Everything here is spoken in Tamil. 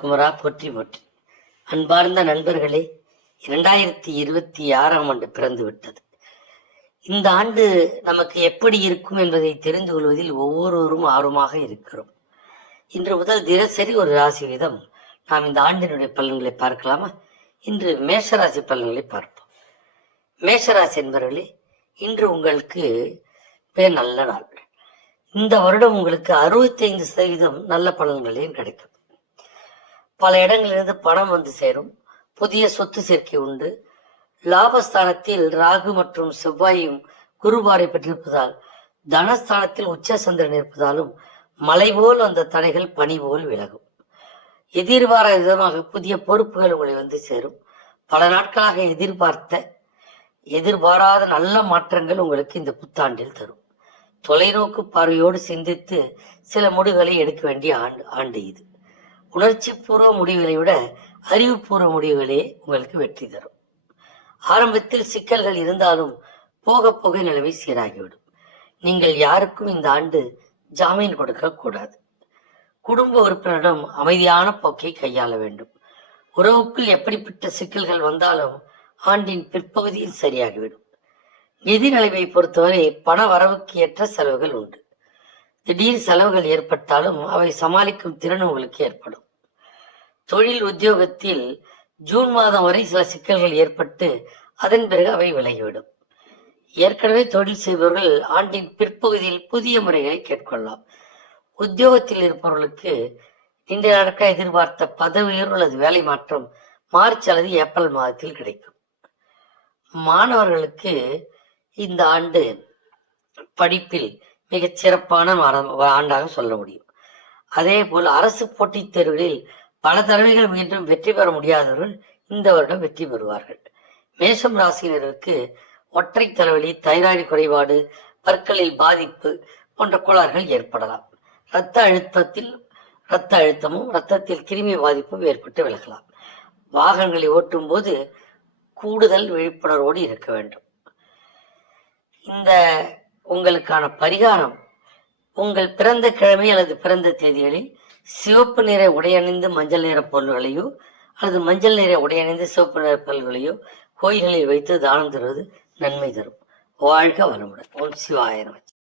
குமரா போற்றி போற்றி. அன்பார்ந்த நண்பர்களே, 2026ஆம் ஆண்டு பிறந்து விட்டது. இந்த ஆண்டு நமக்கு எப்படி இருக்கும் என்பதை தெரிந்து கொள்வதில் ஒவ்வொருவரும் ஆர்வமாக இருக்கிறோம். இன்று முதல் தினசரி ஒரு ராசி வீதம் நாம் இந்த ஆண்டினுடைய பலன்களை பார்க்கலாமா? இன்று மேஷராசி பலன்களை பார்ப்போம். மேஷராசி என்பவர்களே, இன்று உங்களுக்கு நல்ல நாள். இந்த வருடம் உங்களுக்கு 65% நல்ல பலன்களையும் கிடைக்கும். பல இடங்களிலிருந்து பணம் வந்து சேரும். புதிய சொத்து சேர்க்கை உண்டு. லாபஸ்தானத்தில் ராகு மற்றும் செவ்வாயும் குருவாரை பெற்றிருப்பதால், தனஸ்தானத்தில் உச்ச சந்திரன் இருப்பதாலும் மலை போல் அந்த தடைகள் பனி போல் விலகும். எதிர்பாராத விதமாக புதிய பொறுப்புகள் உங்களை வந்து சேரும். பல நாட்களாக எதிர்பாராத நல்ல மாற்றங்கள் உங்களுக்கு இந்த புத்தாண்டில் தரும். தொலைநோக்கு பார்வையோடு சிந்தித்து சில முடிவுகளை எடுக்க வேண்டிய ஆண்டு இது. உணர்ச்சி பூர்வ முடிவுகளை விட அறிவுபூர்வ முடிவுகளே உங்களுக்கு வெற்றி தரும். ஆரம்பத்தில் சிக்கல்கள் இருந்தாலும் போக போக நிலைமை சீராகிவிடும். நீங்கள் யாருக்கும் இந்த ஆண்டு ஜாமீன் கொடுக்க கூடாது. குடும்ப உறுப்பினரிடம் அமைதியான போக்கை கையாள வேண்டும். உறவுக்குள் எப்படிப்பட்ட சிக்கல்கள் வந்தாலும் ஆண்டின் பிற்பகுதியில் சரியாகிவிடும். நிதி நிலைமை பொறுத்தவரை பண வரவுக்கு ஏற்ற செலவுகள் உண்டு. திடீர் செலவுகள் ஏற்பட்டாலும் அவை சமாளிக்கும் திறன் உங்களுக்கு ஏற்படும். தொழில் உத்தியோகத்தில் ஜூன் மாதம் வரை சில சிக்கல்கள் ஏற்பட்டு அதன் பிறகு அவை விலகிவிடும். ஏற்கனவே தொழில் செய்பவர்கள் ஆண்டின் பிற்பகுதியில் புதிய முறைகளை கேட்கொள்ளலாம். உத்தியோகத்தில் இருப்பவர்களுக்கு இன்றைய நடக்க எதிர்பார்த்த பதவி உயர்வு அல்லது வேலை மாற்றம் மார்ச் அல்லது ஏப்ரல் மாதத்தில் கிடைக்கும். மாணவர்களுக்கு இந்த ஆண்டு படிப்பில் மிகச் சிறப்பான ஆண்டாக சொல்ல முடியும். அதே போல் அரசு போட்டித் தேர்வுகளில் பல தடவைகள் மீண்டும் வெற்றி பெற முடியாதவர்கள் இந்த வருடம் வெற்றி பெறுவார்கள். மேஷம் ராசியினருக்கு ஒற்றை தலைவலி, தைராய்டு குறைபாடு, பற்களில் பாதிப்பு போன்ற கோளாறுகள் ஏற்படலாம். இரத்த அழுத்தமும் இரத்தத்தில் கிருமி பாதிப்பும் ஏற்பட்டு விலகலாம். வாகனங்களை ஓட்டும் போது கூடுதல் விழிப்புணர்வோடு இருக்க வேண்டும். இந்த உங்களுக்கான பரிகாரம், உங்கள் பிறந்த கிழமை அல்லது பிறந்த தேதிகளில் சிவப்பு நிற உடையணிந்து மஞ்சள் நிற பொருள்களையோ அல்லது மஞ்சள் நிற உடையணிந்து சிவப்பு நிற பொருள்களையோ கோயில்களில் வைத்து தானம் தருவது நன்மை தரும். வாழ்க வளமுடன். ஓம் சிவாய நம.